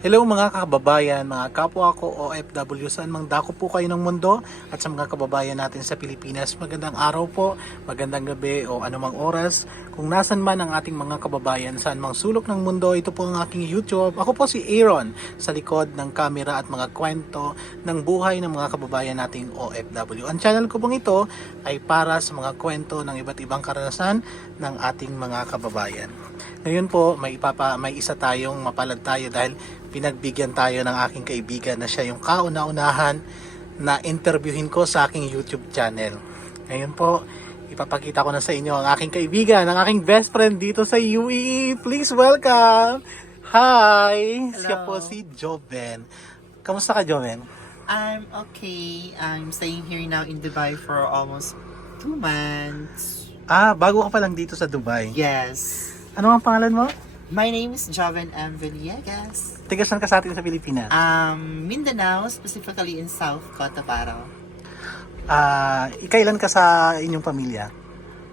Hello mga kababayan, mga kapwa ko OFW, saan mang dako po kayo ng mundo at sa mga kababayan natin sa Pilipinas, magandang araw po, magandang gabi o anumang oras. Kung nasan man ang ating mga kababayan, saan mang sulok ng mundo, ito po ang aking YouTube. Ako po si Aaron, sa likod ng camera at mga kwento ng buhay ng mga kababayan nating OFW. Ang channel ko pong ito ay para sa mga kwento ng iba't ibang karanasan ng ating mga kababayan. Ngayon po, may isa tayong mapalad tayo dahil pinagbigyan tayo ng aking kaibigan na siya yung kauna-unahan na interviewin ko sa aking YouTube channel. Ngayon po, ipapakita ko na sa inyo ang aking kaibigan, ang aking best friend dito sa UAE. Please welcome! Hi! Hello. Siya po si Joven. Kamusta ka, Joven? I'm okay. I'm staying here now in Dubai for almost 2 months. Bago ka pa lang dito sa Dubai. Yes. Ano ang pangalan mo? My name is Joven M. Villegas. Tigasan ka sa atin sa Pilipinas. Mindanao, specifically in South Cotabato. Ikailan ka sa inyong pamilya?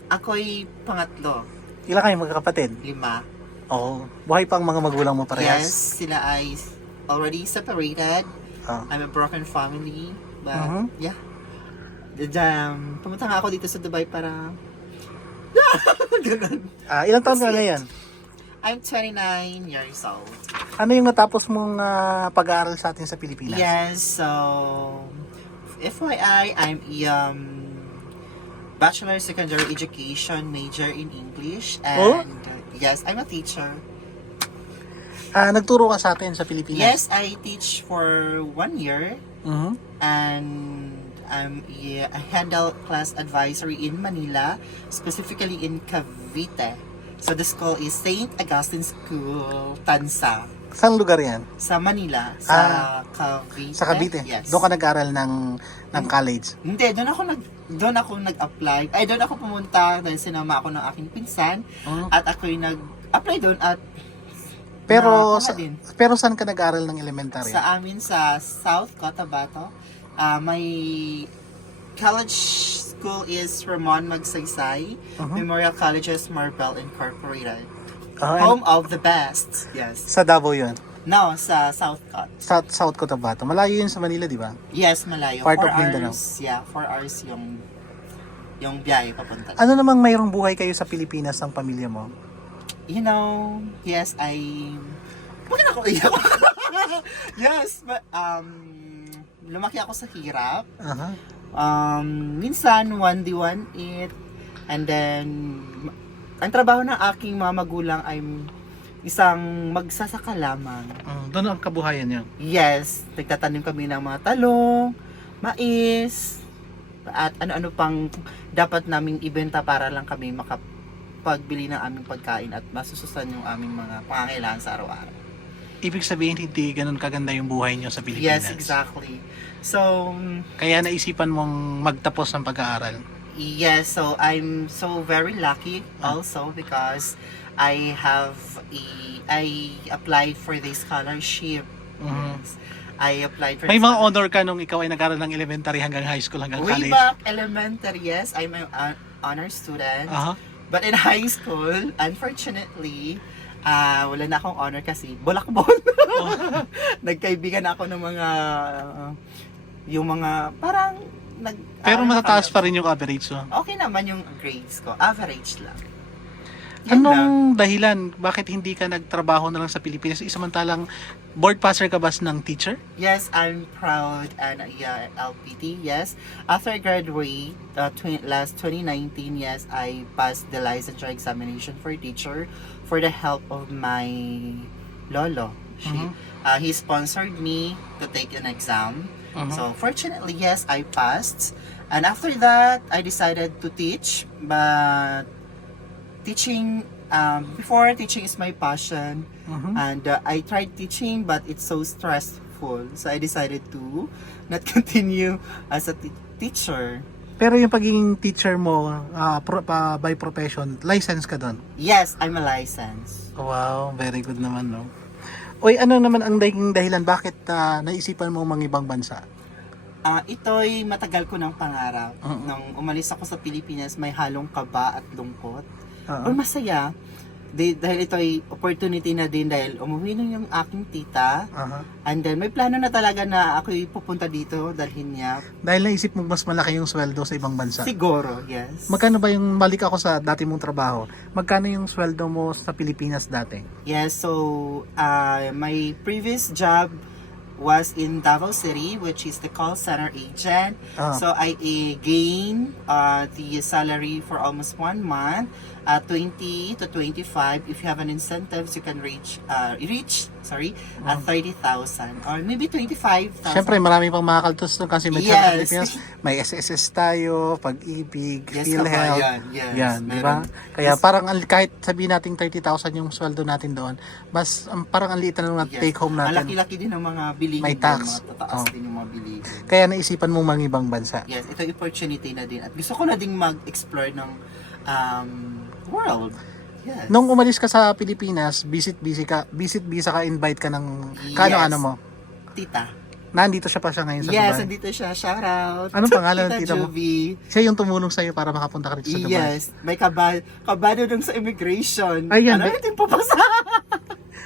Ako'y pangatlo, Ilan kayo magkakapatid? 5. Oo. Buhay pa ang mga magulang mo parehas? Yes, sila ay already separated. Oh. I'm a broken family. But, Mhm. yeah. Pumunta nga ako dito sa Dubai para... Ganun. Ilang taon ka ngayon? I'm 29 years old. Ano yung natapos mong pag-aaral sa atin sa Pilipinas? Yes, so FYI, I'm a bachelor secondary education major in English and yes, I'm a teacher. Nagturo ka sa atin sa Pilipinas? Yes, I teach for 1 year Mhm. and I handle class advisory in Manila, specifically in Cavite. So the school is St. Augustine School, Tansa, Saan lugar yan? sa Manila, sa Cavite. Sa Cavite? Yes. Doon ka nag-aral ng college? Hindi, doon ako nag-apply. Ay, doon ako pumunta dahil sinama ako ng aking pinsan Mhm. at ako'y nag-apply doon at Pero, nakuha din. pero saan ka nag-aaral ng elementary? Sa amin sa South Cotabato, my college school is Ramon Magsaysay Memorial Colleges Marbel Incorporated. Home of the best. Yes. Sa Davao yun? No, sa South Cot. Sa South Cotabato. Malayo yun sa Manila, di ba? Yes, malayo. Part 4 of Mindanao. hours. Yeah, 4 hours yung biyahe papunta. Ano namang mayroong buhay kayo sa Pilipinas ng pamilya mo? You know, yes, bakit ako iyak? Yes, but, lumaki ako sa hirap. Aha. Minsan, 1D, 1 eat. And then, ang trabaho ng aking mga magulang ay isang magsasaka lamang. Doon ang kabuhayan niyo. Yes, nagtatanim kami ng mga talong, mais, at ano-ano pang dapat naming ibenta para lang kami makapagbili ng aming pagkain at masususan yung aming mga pangangailangan sa araw-araw. Ibig sabihin, hindi ganun kaganda yung buhay niyo sa Pilipinas. Yes, exactly. So, Kaya naisipan mong magtapos ng pag-aaral. yes, so I'm so very lucky also because I applied for the scholarship. Yes. I applied for May the mga honor ka nung ikaw ay nag-aaral ng elementary hanggang high school hanggang way college. back elementary, yes, I'm an honor student. Aha. But in high school, unfortunately, wala na akong honor kasi bulakbol. Nagkaibigan ako ng mga yung mga parang Pero matataas pa rin yung average mo. Okay naman yung grades ko. Average lang. Yan lang. Anong dahilan? Bakit hindi ka nagtrabaho na lang sa Pilipinas? Isamantalang board passer ka ba ng teacher? Yes, I'm proud and LPT. Yes, after I graduate last 2019, yes, I passed the licensure examination for teacher for the help of my lolo. He sponsored me to take an exam. So fortunately, yes, I passed. And after that, I decided to teach. But before teaching is my passion. And I tried teaching, but it's so stressful. So I decided to not continue as a teacher. Pero yung pagiging teacher mo by profession, license ka doon? Yes, I'm a licensed. Wow, very good naman, no? Oy, ano naman ang naging dahilan bakit naisipan mo mangibang bansa? Ito'y matagal ko ng pangarap. Nung umalis ako sa Pilipinas, may halong kaba at lungkot. Or masaya. dahil ito ay opportunity na din dahil umuwi na yung aking tita. Aha. And then may plano na talaga na ako'y pupunta dito, dalhin niya. Dahil naisip mo mas malaki yung sweldo sa ibang bansa. Siguro, yes. Magkano ba yung balik ako sa dati mong trabaho? Magkano yung sweldo mo sa Pilipinas dati? Yes, so my previous job was in Davao City, which is the call center agent. Ah. So I gained the salary for almost 1 month, 20 to 25. If you have an incentives, you can reach 30,000 or maybe 25,000. Siyempre, marami pang makakaltos doon kasi may Yes. Pilipinas, may SSS tayo, Pag-ibig, Yes, PhilHealth. kabayan. Yes, Yan, di ba? meron. Kaya Yes. parang kahit sabihin natin 30,000 yung sweldo natin doon, mas parang ang liit na lang Yes. take home Ang natin. laki-laki din ng mga bilihin. May doon, tax. Mga tataas Oh. din yung mga bilihin. Kaya naisipan mong mangibang bansa. Yes, ito opportunity na din. At gusto ko na din mag-explore ng world. Yes. Nung umalis ka sa Pilipinas, visit visa ka, invite ka ng kano-ano mo. Tita. Nandito siya pa siya ngayon sa Yes, Dubai. nandito siya. Shout out. Anong pangalan ng tita mo? Juby. Siya yung tumulong sa'yo para makapunta ka rito sa Dubai. Yes, may kabado dun sa immigration. Ayan, Ano natin papasa?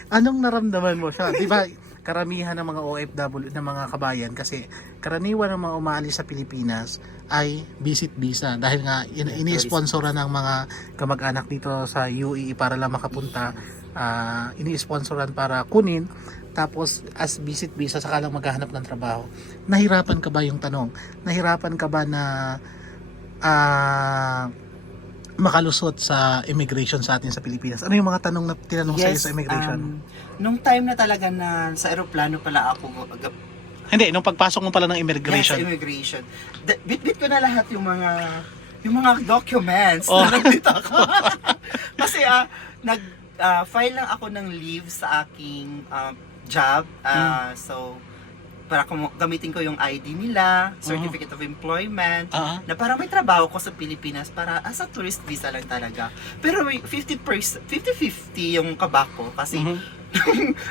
Anong naramdaman mo siya? Di ba, karamihan ng mga OFW, ng mga kabayan, kasi karaniwan ng mga umaalis sa Pilipinas ay visit visa dahil nga ini-sponsoran ng mga kamag-anak dito sa UAE para lang makapunta, ini-sponsoran para kunin, tapos as visit visa saka lang maghahanap ng trabaho. Nahirapan ka ba yung tanong? Nahirapan ka ba na makalusot sa immigration sa atin sa Pilipinas? Ano yung mga tanong na tinanong sa iyo sa immigration? Nung time na talaga na sa aeroplano pala ako Hindi, nung pagpasok mo pala ng immigration. Yes, immigration. Bit-bit ko na lahat yung mga documents Oh. na nandito ako. Kasi file lang ako ng leave sa aking job. So para gamitin ko yung ID nila, Certificate of Employment, na parang may trabaho ko sa Pilipinas para as a tourist visa lang talaga. Pero may 50%, 50-50 yung kabako kasi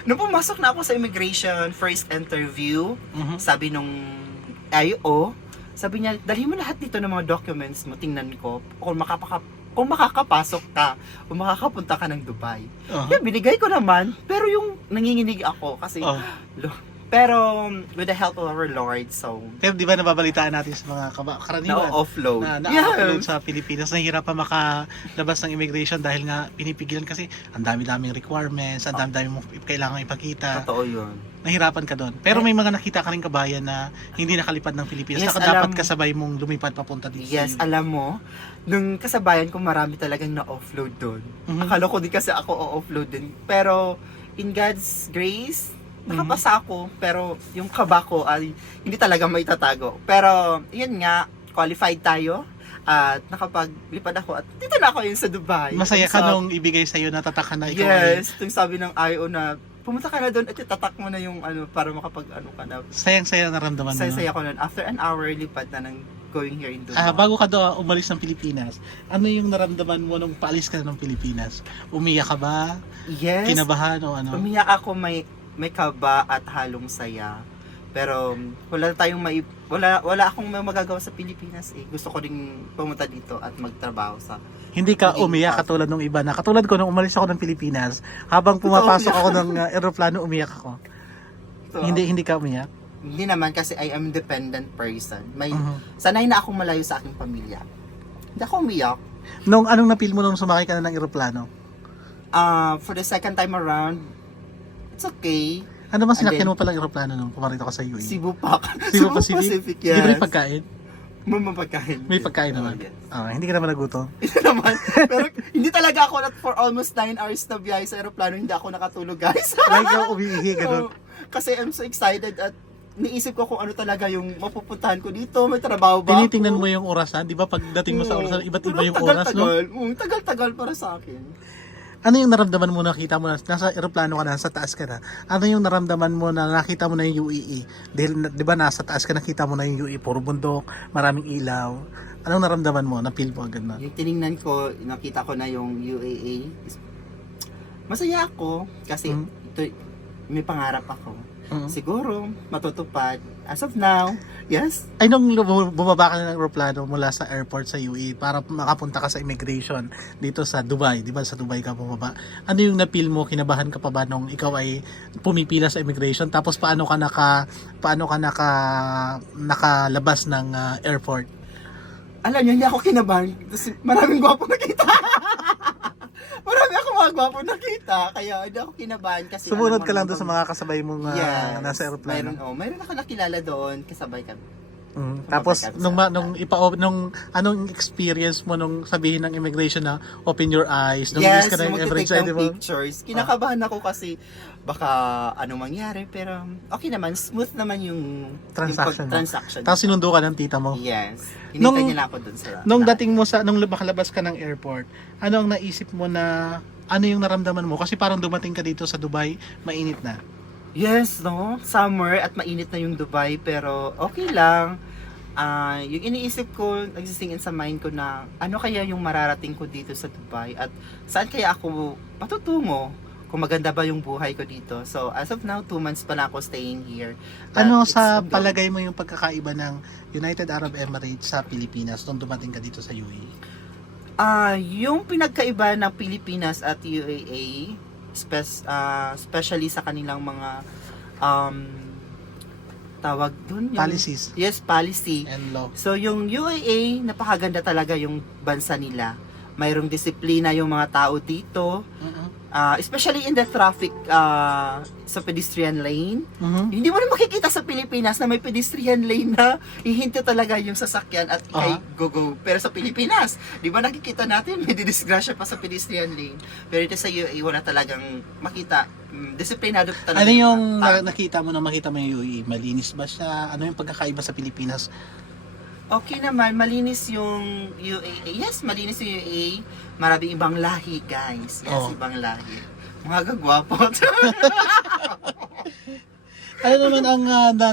nung pumasok na ako sa immigration first interview, sabi nung IO, sabi niya, dalhin mo lahat dito ng mga documents mo, tingnan ko kung makakapasok ka o makakapunta ka ng Dubai. Kaya binigay ko naman, pero yung nanginginig ako kasi pero with the help of our Lord, so Pero di ba nababalitaan natin sa mga karaniwan na-offload. na na-upload sa Pilipinas, nahihirapan makalabas ng immigration dahil nga pinipigilan kasi ang dami-daming requirements, ang dami-daming kailangan ipakita. Totoo yun. Nahirapan ka doon. Pero may mga nakita ka rin kabayan na hindi nakalipad ng Pilipinas. Yes, Saka dapat kasabay mong lumipad papunta dito. Yes, alam mo, nung kasabayan ko marami talagang na-offload doon. Mhm. Akala ko din kasi ako o-offload din. Pero in God's grace, nakapasa ako. Pero yung kaba ko ay hindi talaga maitatago. Pero yun nga, qualified tayo. At nakapaglipad ako at dito na ako yun sa Dubai. Masaya ka nung ibigay sa'yo na tatak ka na ikaw. Yes, yung sabi ng IO na pumunta ka na doon at itatak mo na yung para ka na. Sayang-saya naramdaman mo. Saya ko nun. After an hour, lipad na ng going here in Dubai. Bago ka daw umalis ng Pilipinas, ano yung naramdaman mo nung paalis ka na ng Pilipinas? Umiyak ka ba? Yes. Kinabahan o ano? Umiyak ako, may kaba at halong saya. Pero wala akong magagawa sa Pilipinas eh. Gusto ko ring pumunta dito at magtrabaho sa Hindi ka umiyak katulad ng iba na. Katulad ko nung umalis ako ng Pilipinas, habang pumapasok ako ng eroplano, umiyak ako. So, Hindi ka umiyak? Hindi naman kasi I am independent person. Sanay na akong malayo sa aking pamilya. Hindi ako umiyak. Anong na-feel mo nung sumakay ka na ng eroplano? For the second time around, it's okay. Ano bang sinakyan And mo palang eroplano nung pumarito ka sa UAE? Cebu Cebu Pacific? yes. Libre pagkain? Mamapagkain. May pagkain naman? Yes. Hindi ka naman nagutom? Ito naman. Pero hindi talaga ako for almost 9 hours na biyahe sa aeroplano, hindi ako nakatulog, guys. Like ka umiihi, gano'n? Kasi I'm so excited at niisip ko kung ano talaga yung mapupuntahan ko dito, may trabaho ba Tinitingnan ako? mo yung orasan, di ba? Pagdating mo sa orasan, iba't iba yung oras, no? Tagal-tagal para sa akin. Ano yung naramdaman mo nakita mo na nasa eroplano ka na, sa taas ka na? Ano yung naramdaman mo na nakita mo na yung UAE? Dahil, di ba, nasa taas ka nakita mo na yung UAE, puro bundok, maraming ilaw. Anong naramdaman mo? Na-feel mo agad na? Yung tiningnan ko, nakita ko na yung UAE. Masaya ako kasi may pangarap ako. Mhm. Siguro, matutupad. As of now, yes. Ay, nung bumaba ka na ng aeroplano mula sa airport sa UAE para makapunta ka sa immigration dito sa Dubai, di ba sa Dubai ka bumaba, ano yung na-feel mo, kinabahan ka pa ba nung ikaw ay pumipila sa immigration, tapos paano ka nakalabas ng airport? Alam niyo, hindi ako kinabahan. Kasi maraming gwapo nakita. Marami ako mga gwapo nakita. Kaya hindi ako kinabahan kasi... Sumunod alam mo ka lang naman doon sa mga kasabay mong yes, nasa aeroplano. mayroon ako nakilala doon, kasabay kami. Tapos Kumabay nung, kami sa- nung anong experience mo nung sabihin ng immigration na open your eyes, nung Yes, ka na yung average mag-take ID ng mo? pictures. Kinakabahan ako kasi baka anong mangyari, pero okay naman, smooth naman yung Transaction mo. transaction. Tapos sinundo ka ng tita mo. Yes. Nung- Hinintay nila ako dun sa... Nung dating mo nung makalabas ka ng airport, ano ang naisip mo na, ano yung naramdaman mo? Kasi parang dumating ka dito sa Dubai, mainit na. Yes, no? Summer at mainit na yung Dubai, pero okay lang. Yung iniisip ko, nagsisingin sa mind ko na ano kaya yung mararating ko dito sa Dubai at saan kaya ako matutungo kung maganda ba yung buhay ko dito. So, as of now, 2 months pa lang ako staying here. At Ano it's sa ongoing. palagay mo yung pagkakaiba ng United Arab Emirates sa Pilipinas nung dumating ka dito sa UAE? Yung pinagkaiba ng Pilipinas at UAE, especially sa kanilang mga tawag dun? Yung, Policies Yes, policy. and law. So, yung UAE, napakaganda talaga yung bansa nila. Mayroong disiplina yung mga tao dito. Especially in the traffic sa pedestrian lane. Hindi mo na makikita sa Pilipinas na may pedestrian lane na hihinto talaga yung sasakyan at kay go-go. Pero sa Pilipinas, di ba nakikita natin may didisgrasya pa sa pedestrian lane. Pero ito sa UAE, wala talagang makita. Disiplinado talaga. Ano yung tao. nakita mo nung makita mo yung UAE? Malinis ba siya? Ano yung pagkakaiba sa Pilipinas? Okay naman, malinis yung UAE. Yes, malinis yung UAE. Maraming ibang lahi, guys. Yes, Oh. ibang lahi. Mga gagwapo. Ano naman ang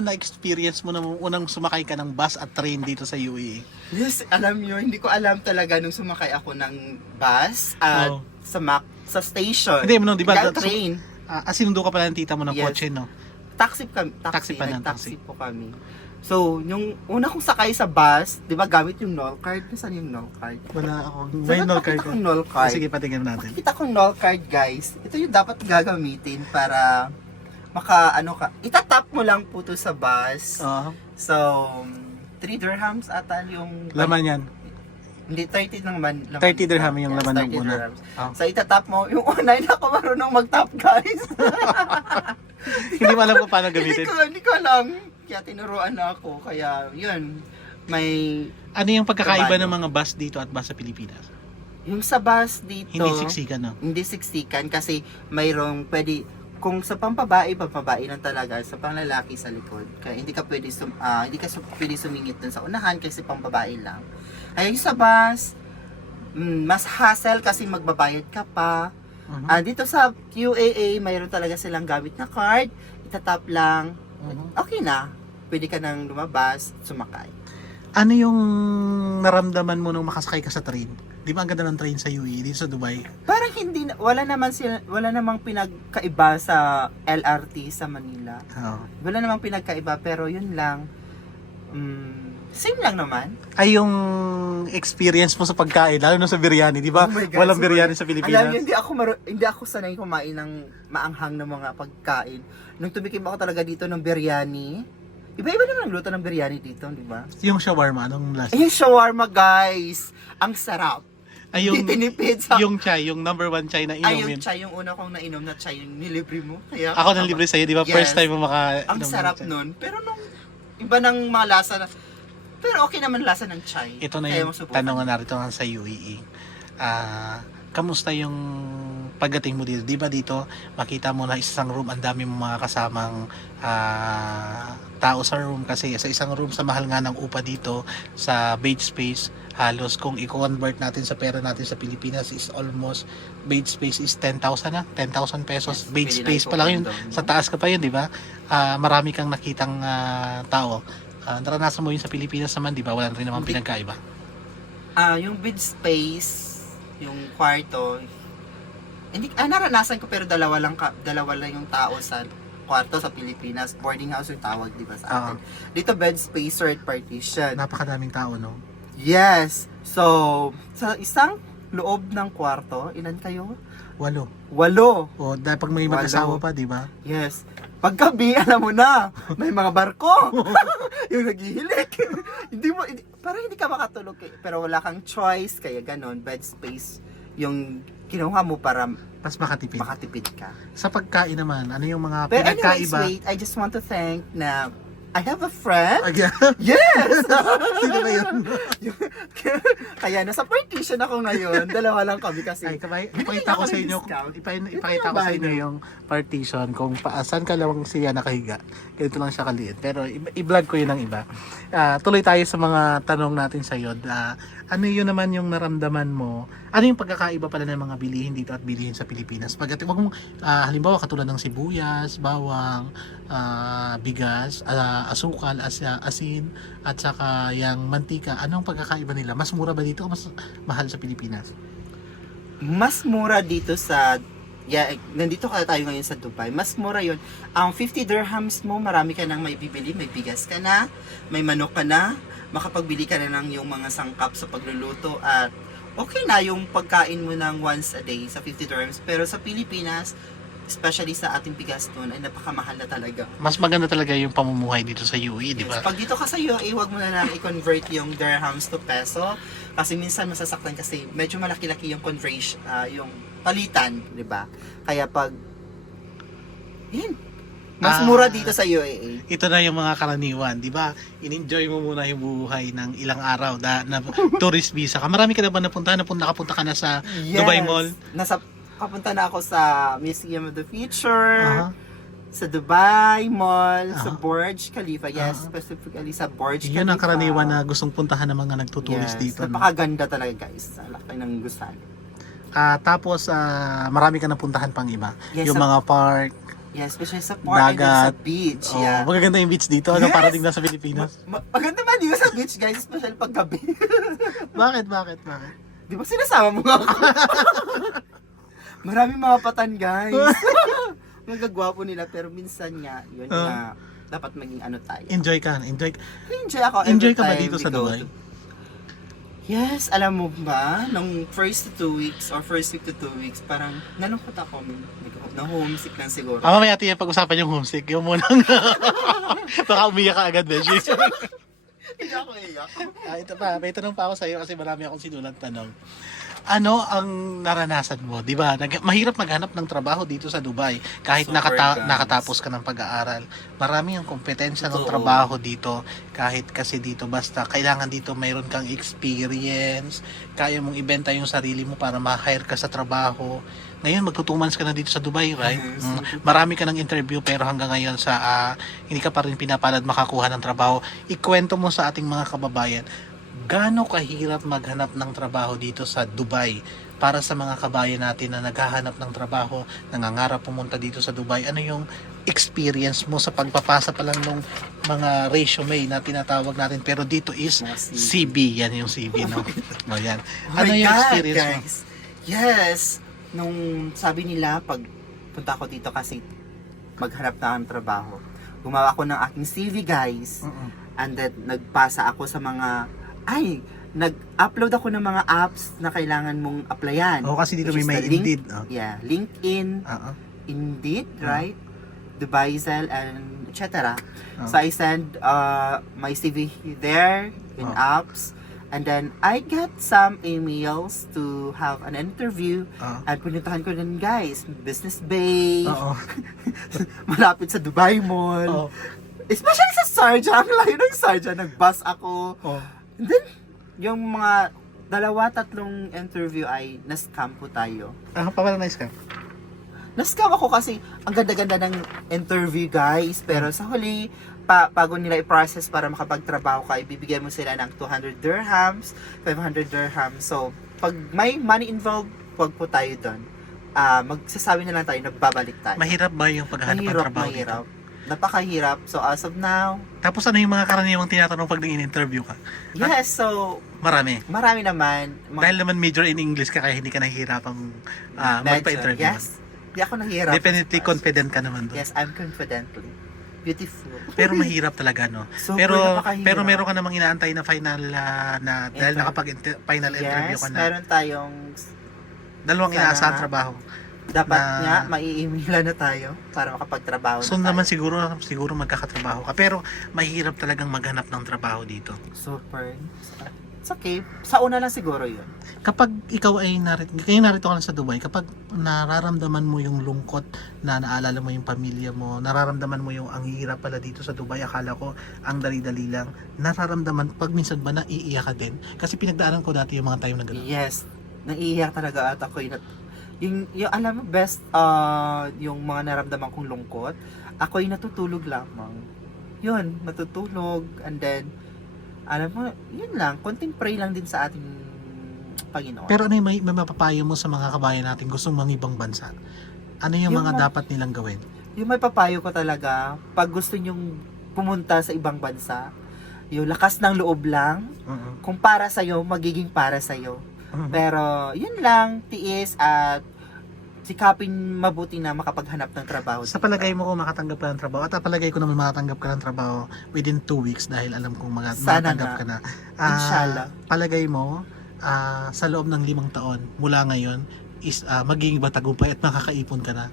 na-experience mo nung unang sumakay ka ng bus at train dito sa UAE? Yes, alam nyo, hindi ko alam talaga nung sumakay ako ng bus at Oh. sa station. Hindi, di ba? Hindi, train. Sinundo ka pala ng tita mo ng Yes. kotse, no? Taxi Taxi pa lang, nag-taxi po kami. So, yung una kong sakay sa bus, di ba gamit yung NOL card? Saan yung NOL card? Wala ako. So, May no card nakita kong NOL card. Sige, patingnan natin. Makikita kong NOL card, guys. Ito yung dapat gagamitin para itatap mo lang po to sa bus. Oo. So, 3 dirhams ata yung... Laman yan. Hindi, 30 naman. 30 dirham yung Yes, laman ng 30 una. dirhams. Oh. So, itatap mo. Yung una, hindi ako marunong mag-tap, guys. Hindi mo alam kung paano gamitin. Hindi ko alam. Kaya tinuruan na ako. Kaya, yun. May... Ano yung pagkakaiba Trabaho. ng mga bus dito at bus sa Pilipinas? Yung sa bus dito... Hindi siksikan, no? Hindi siksikan kasi mayroong pwede... Kung sa pampabae lang talaga, sa panglalaki sa likod. Kaya hindi ka pwede pwede sumingit dun sa unahan kasi pambabae lang. Kaya yung sa bus, mas hassle kasi magbabayad ka pa. Mhm. Dito sa QAA, mayroon talaga silang gamit na card, itatap lang, Mhm. okay na. Pwede ka nang lumabas, sumakay. Ano yung naramdaman mo nung makasakay ka sa train? Di ba ang ganda ng train sa UAE, dito sa Dubai? Parang wala namang pinagkaiba sa LRT sa Manila. Oo. Wala namang pinagkaiba, pero yun lang. Same lang naman. Ay, yung experience mo sa pagkain, lalo na sa biryani, di ba? Oh my God, Walang sorry. biryani sa Alam Pilipinas. niyo, hindi ako sanay kumain ng maanghang na mga pagkain. Nung tumikim ako talaga dito ng biryani, iba-iba naman ang luto ng biryani dito, di ba? Yung shawarma, anong lasa? Yung shawarma, guys, ang sarap. Ay, yung, Hindi tinipid sa... yung chai, yung number 1 chai na Ay, yung inumin. chai, yung una kong nainom na chai, yung nilibre mo. Kaya, Ako nang libre sa'yo, di ba? Yes. First time mo Ang ng sarap chai. nun. Pero nung iba ng mga lasa na... Pero okay naman lasa ng chai. Ito na Kaya yung mo subukan. tanong na narito nga sa UAE. Kamusta yung pagdating mo dito? Di ba dito, makita mo na isang room, ang dami mong mga kasamang tao sa room kasi sa isang room sa mahal nga ng upa dito sa bed space, halos kung i-convert natin sa pera natin sa Pilipinas is almost bed space is 10,000 na, 10,000 pesos. Yes, Bed pwede space na pa lang yun. ipon-down, no? Sa taas ka pa yun, di ba? Marami kang nakitang tao. Naranasan mo yun sa Pilipinas naman, di ba? Wala rin naman Hindi. pinagkaiba. Yung bed space, yung kwarto, hindi naranasan ko pero dalawa lang yung tao sa kwarto sa Pilipinas. Boarding house yung tawag, di ba, sa Oo. atin. Dito, bed space or partition. Napakadaming tao, no? Yes. So, sa isang loob ng kwarto, ilan kayo? 8. 8. O, dahil pag may mag-asawa pa, di ba? Yes. Paggabi, alam mo na, may mga barko. Yung naghihilik. Parang hindi ka makatulog. Pero wala kang choice, kaya ganon, bed space yung kinuha mo para Mas makatipid. makatipid ka. Sa pagkain naman, ano yung mga But anyways, pinagkaiba? wait, I just want to thank na I have a friend. Again? Yes! Sino ba yun? Kaya nasa partition ako ngayon. Dalawa lang kami kasi. Ay, Binigyan ipakita ko ako sa ng inyo, discount. ipakita ko sa inyo yung partition kung saan ka lang siya nakahiga. Ganito lang siya kaliit. Pero i-vlog ko yun ng iba. Tuloy tayo sa mga tanong natin sa iyo. Ano yun naman yung naramdaman mo? Ano yung pagkakaiba pala ng mga bilihin dito at bilihin sa Pilipinas? Wag mong, halimbawa katulad ng sibuyas, bawang, bigas, asukal, asin, at saka yung mantika. Anong pagkakaiba nila? Mas mura ba dito o mas mahal sa Pilipinas? Mas mura dito sa nandito ka tayo ngayon sa Dubai. Mas mura yun. Ang 50 dirhams mo, marami ka nang may bibili. May bigas ka na, may manok ka na, makapagbili ka na ng yung mga sangkap sa pagluluto at okay na yung pagkain mo ng once a day sa 50 dirhams. Pero sa Pilipinas, especially sa ating bigas doon, ay napakamahal na talaga. Mas maganda talaga yung pamumuhay dito sa UAE, di ba? Yes, pag dito ka sa UAE, huwag mo na lang i-convert yung dirhams to peso. Kasi minsan masasaktan kasi medyo malaki-laki yung conversion, yung palitan, di ba? Kaya pag, yun, mas mura dito sa UAE. Ito na yung mga karaniwan, di ba? In-enjoy mo muna yung buhay ng ilang araw na tourist visa ka. Marami ka na ba nakapunta ka na sa Dubai Mall? Kapunta na ako sa Museum of the Future, Aha. sa Dubai Mall, sa Aha. Burj Khalifa. Yes, Aha. specifically sa Burj Khalifa. Yun ang karaniwan na gustong puntahan ng mga nagtuturist Yes, dito. No? napakaganda talaga guys. Laki ng gustuhan. Tapos, marami ka napuntahan pang iba. Yes, Yung sa- mga park, Yes, especially sa park and then sa dagat. beach. Oh, Yeah. magaganda yung beach dito. Ano, Yes! para din nasa Pilipinas. Maganda ba dito sa beach guys, especially pag gabi. Bakit? Di ba sinasama mo nga ako? Maraming mga patan guys. Magagwapo nila pero minsan nga, yun nga, dapat maging ano tayo. Enjoy ka. Enjoy ako every Enjoy ka ba time dito we sa go Dubai? to- Yes, alam mo ba, nung first 2 weeks or first week to 2 weeks, parang nalungkot ako. Na-homesick lang siguro. Mamaya natin yung pag-usapan yung homesick. Yung munang baka umiyak ka agad, Beshi. Hindi ako iyak. Ito pa, may tanong pa ako sa iyo kasi marami akong sinulat tanong. Ano ang naranasan mo? 'Di ba? Mahirap maghanap ng trabaho dito sa Dubai kahit Super, guys. nakatapos ka ng pag-aaral. Marami ang kompetensya ng Totoo. trabaho dito kahit kasi dito basta kailangan dito mayroon kang experience, kaya mong ibenta yung sarili mo para ma-hire ka sa trabaho. Ngayon magto 2 months ka na dito sa Dubai, right? Yes. Marami ka ng interview pero hanggang ngayon hindi ka pa rin pinapalad makakuha ng trabaho. Ikwento mo sa ating mga kababayan, gaano kahirap maghanap ng trabaho dito sa Dubai para sa mga kabayan natin na naghahanap ng trabaho, nangangarap pumunta dito sa Dubai. Ano yung experience mo sa pagpapasa pa lang ng mga resume na tinatawag natin pero dito is Mga CV. CV, yan yung CV, no? O yan. Oh Ano my yung God, experience mo? guys. Yes. Nung sabi nila, pag punta ko dito kasi maghanap na ng trabaho, gumawa ako ng aking CV, guys. Mm-mm. And then, nagpasa ako sa nag-upload ako ng mga apps na kailangan mong applyan. Oo, kasi dito Which may is the Indeed. Yeah, LinkedIn, Oo. Indeed, right? Dubaisel, and etc. Oh. So I send my CV there in Oh. apps, and then I get some emails to have an interview. Oo. At punitahan ko din guys, Business Bay, Oo. malapit sa Dubai Mall. Oo. Especially sa Sharjah, ang layo ng Sharjah, nag-bus ako. Oo. And then, yung mga 2-3 interview ay na-scam po tayo. Papalanay ka. Na-scam ako kasi ang ganda-ganda ng interview guys, pero sa huli, bago nila i-process para makapagtrabaho ka, ibibigyan mo sila ng 200 dirhams, 500 dirhams. So, pag may money involved, wag po tayo doon. Magsasabi na lang tayo, nagbabalik tayo. Mahirap ba yung paghahanap ng trabaho mahirap. dito? Napakahirap. So, as of now, Tapos ano yung mga karaniwang tinatanong pag nag-interview ka? yes, so, Marami. marami naman. Dahil naman major in English ka kaya hindi ka nahihirapang Medyo, magpa-interview. yes. Hindi ako nahihirapan. Definitely sa passion. confident ka naman doon. Yes, I'm confidently. Beautiful. Pero mahirap talaga, no? Super Pero napakahirap. meron ka namang inaantay na final na dahil final interview Yes, ka na. meron tayong Dalawang sana- inaasahan trabaho. dapat Na- nga maiimila na tayo para makapagtrabaho So na tayo. naman siguro magkakatrabaho ka. Pero mahirap talagang maghanap ng trabaho dito. Super. It's okay. Sa una lang siguro yun. Kapag ikaw ay narito ka na sa Dubai, kapag nararamdaman mo yung lungkot na naalala mo yung pamilya mo, nararamdaman mo yung ang hirap pala dito sa Dubai, akala ko ang dali-dali lang, nararamdaman, pag minsan ba naiiyak ka din? Kasi pinagdaanan ko dati yung mga time na gano'n. Yes. Naiiyak talaga at ako yung alam mo best yung mga naramdaman kong lungkot, ako ay natutulog lamang. Yun, natutulog and then alam mo, yun lang, konting pray lang din sa ating Panginoon. Pero ano yung may mapapayo mo sa mga kabayan natin gustong mangibang bansa? Ano yung Yung mga dapat nilang gawin? Yung may papayo ko talaga, pag gusto nyong pumunta sa ibang bansa, yung lakas ng loob lang, Mhm. kung para sa'yo, magiging para sa'yo. Mhm. Pero, yun lang, tiis at sikapin mabuti na makapaghanap ng trabaho. Sa palagay mo kung makatanggap ka ng trabaho, at palagay ko naman makatanggap ka ng trabaho within 2 weeks dahil alam kong Sana makatanggap nga. ka na. Inshallah. Palagay mo, sa loob ng 5 taon mula ngayon is magiging matagumpay at makakaipon ka na.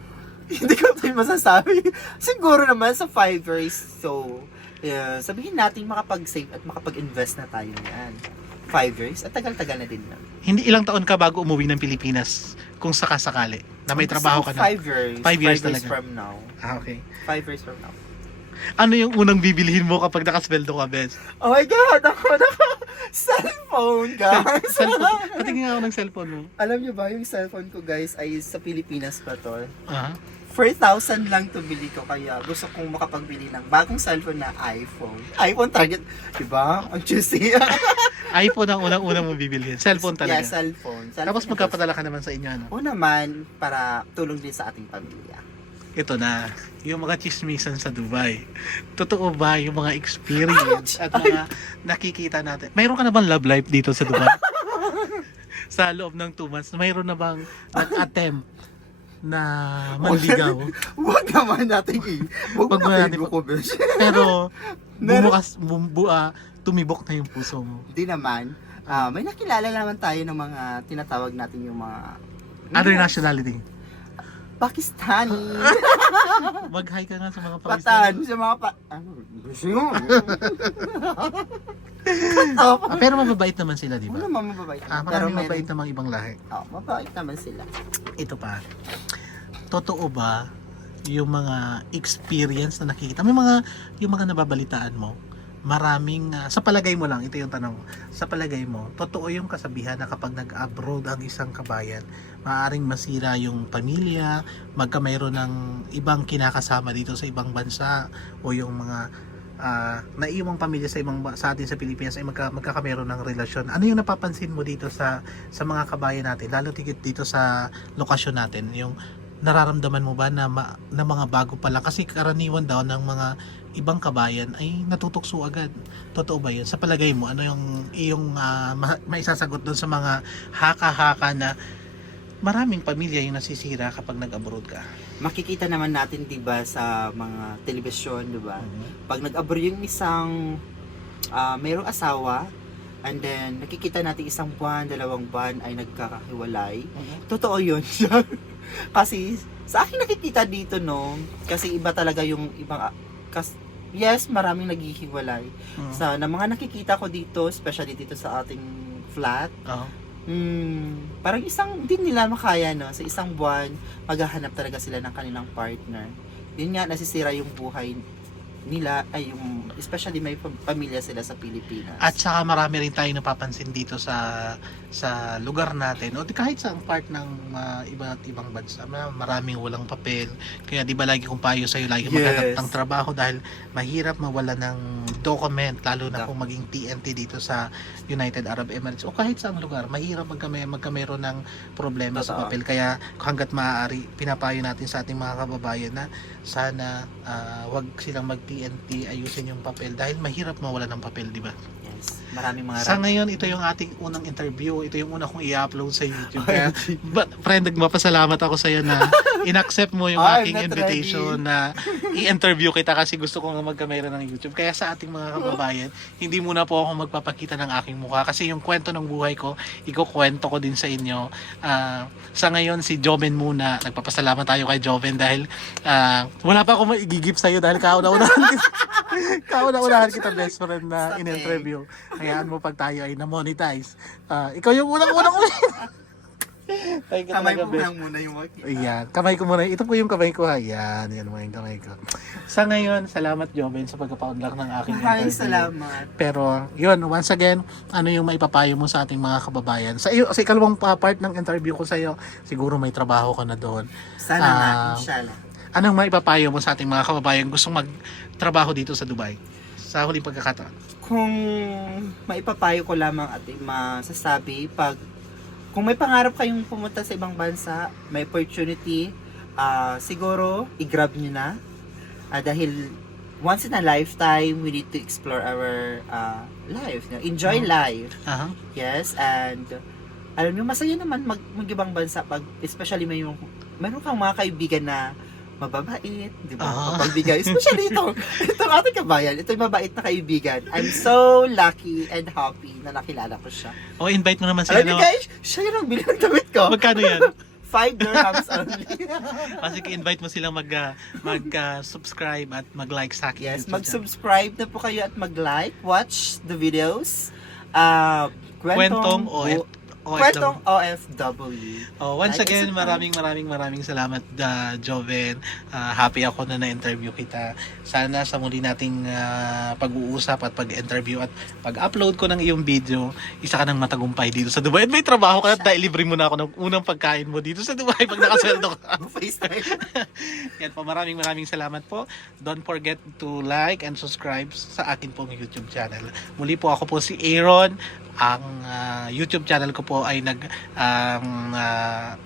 Hindi ko ito masasabi. Siguro naman sa 5 years. So, sabihin natin makapag-save at makapag-invest na tayo yan. 5 years? At tagal-tagal na din na. Hindi ilang taon ka bago umuwi ng Pilipinas kung sakasakali na may trabaho ka na. 5 years. 5 years talaga. from now. Okay. 5 years from now. Ano yung unang bibilihin mo kapag nakasweldo ka, Bes? Oh my God! Ako na cellphone, guys! Cellphone. Patingin nga ako ng cellphone mo. Alam niyo ba, yung cellphone ko, guys, ay sa Pilipinas pa to. Aha. 4,000 lang to bili ko, kaya gusto kong makapagbili ng bagong cellphone na iPhone. iPhone target, diba? Ang juicy. iPhone ang unang-unang mo bibilihin. Cellphone talaga. Yeah, cellphone. Tapos magkapadala ka naman sa inyo, ano? O naman, para tulong din sa ating pamilya. Ito na, yung mga chismisan sa Dubai. Totoo ba yung mga experience at mga nakikita natin? Mayroon ka na bang love life dito sa Dubai? Sa loob ng 2 months, mayroon na bang nag-attempt na manligaw? Huwag naman natin Huwag mo natin- ko, besh. Pero Meron- tumibok na yung puso mo. Hindi naman. May nakilala naman tayo ng mga tinatawag natin yung mga Other nationality. Pakistani. Mag-hi ka nga sa mga Patan. Pakistan. Sa mga gusto mo. Pero mababait naman sila, di Ano ba? naman mababait. Maraming mabait namang ibang lahi. Mabait naman sila. Ito pa. Totoo ba yung mga experience na nakikita? May mga yung mga nababalitaan mo, maraming sa palagay mo lang, ito yung tanong. Sa palagay mo, totoo yung kasabihan na kapag nag-abroad ang isang kabayan, maaaring masira yung pamilya, mayroon ng ibang kinakasama dito sa ibang bansa o yung mga naiwang pamilya sa atin sa Pilipinas ay magkakameron ng relasyon. Ano yung napapansin mo dito sa mga kabayan natin, lalo tigit dito sa lokasyon natin, yung nararamdaman mo ba na mga bago pa lang, kasi karaniwan daw ng mga ibang kabayan ay natutukso agad. Totoo ba yun? Sa palagay mo, ano yung iyong maisasagot doon sa mga haka-haka na maraming pamilya yung nasisira kapag nag-abroad ka? Makikita naman natin 'di ba sa mga telebisyon, 'di ba? Pag nag-abroad yung isang mayroong asawa and then nakikita natin 1 buwan, 2 buwan ay nagkakahiwalay. Totoo 'yun. Kasi sa akin nakikita dito no, kasi iba talaga yung ibang yes, maraming naghihiwalay. Sa na mga nakikita ko dito, especially dito sa ating flat, parang din nila makaya no, sa 1 buwan maghahanap talaga sila ng kanilang partner. Yun nga, nasisira yung buhay nila, ay yung especially may pamilya sila sa Pilipinas. At saka marami rin tayong napapansin dito sa lugar natin o kahit sa part ng iba't ibang bansa, maraming walang papel. Kaya di ba lagi kong payo sa'yo, lagi maghanap ng trabaho dahil mahirap mawala ng document, lalo na kung maging TNT dito sa United Arab Emirates o kahit saang lugar, mahirap magkameron ng problema sa papel. Kaya hanggat maaari, pinapayo natin sa ating mga kababayan na sana wag silang mag-TNT, ayusin yung papel dahil mahirap mawala ng papel, di ba? Yes. Maraming mga Sa ngayon, ito yung ating unang interview. Ito yung una kong i-upload sa YouTube. Kaya, friend, nagmapasalamat ako sa iyo na in-accept mo yung I'm aking not invitation ready. na i-interview kita kasi gusto ko nga magkamera ng YouTube. Kaya sa ating mga kababayan, hindi muna po ako magpapakita ng aking mukha kasi yung kwento ng buhay ko, ikukwento ko din sa inyo. Sa ngayon, si Joven muna. Nagpapasalamat tayo kay Joven dahil wala pa ako maigigip sa iyo dahil kauna-unahan kita best friend na in-interview. Hayaan mo pag tayo ay na-monetize. Ikaw yung unang-unang Thank you Kamay talaga, po best. lang muna yung makita. Ayan, kamay ko muna. Ito po yung kamay ko. Ayan, yan mo yung kamay ko. Sa ngayon, salamat Joven sa pagpapaunlak ng aking Maraming interview. salamat. Pero, yun, once again, ano yung maipapayo mo sa ating mga kababayan? Sa ikalawang part ng interview ko sa iyo, siguro may trabaho ka na doon. Sana nga, Ah, inshallah. Anong maipapayo mo sa ating mga kababayan gustong magtrabaho dito sa Dubai? Sa huling pagkakataon. Kung maipapayo ko lamang at masasabi, kung may pangarap kayong pumunta sa ibang bansa, may opportunity, siguro i-grab nyo na. Dahil once in a lifetime, we need to explore our life. Enjoy life. Aha. Yes, and alam nyo, masaya naman mag-ibang bansa pag, especially meron kang mga kaibigan na mababait, di ba? Mapagbigay. Especially itong ating kabayan, ito yung mabait na kaibigan. I'm so lucky and happy na nakilala ko siya. O, invite mo naman sila. Alam niyo guys, siya yung bili ng damit ko. Magkano yan? 5 dirhams only. Kasi invite mo silang mag-subscribe at mag-like sa akin. Yes, mag-subscribe na po kayo at mag-like, watch the videos. Kwentong Kwentong OFW. Once Like again, and maraming salamat, Joven. Happy ako na na-interview kita. Sana sa muli nating pag-uusap at pag-interview at pag-upload ko ng iyong video, isa ka ng matagumpay dito sa Dubai. At may trabaho ka at libre mo na ako ng unang pagkain mo dito sa Dubai pag nakasweldo ka. FaceTime. Yan po, maraming salamat po. Don't forget to like and subscribe sa akin pong YouTube channel. Muli po, ako po si Aaron. Ang YouTube channel ko po ay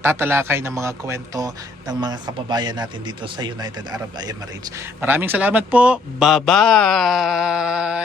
tatalakay ng mga kwento ng mga kababayan natin dito sa United Arab Emirates. Maraming salamat po. Bye-bye!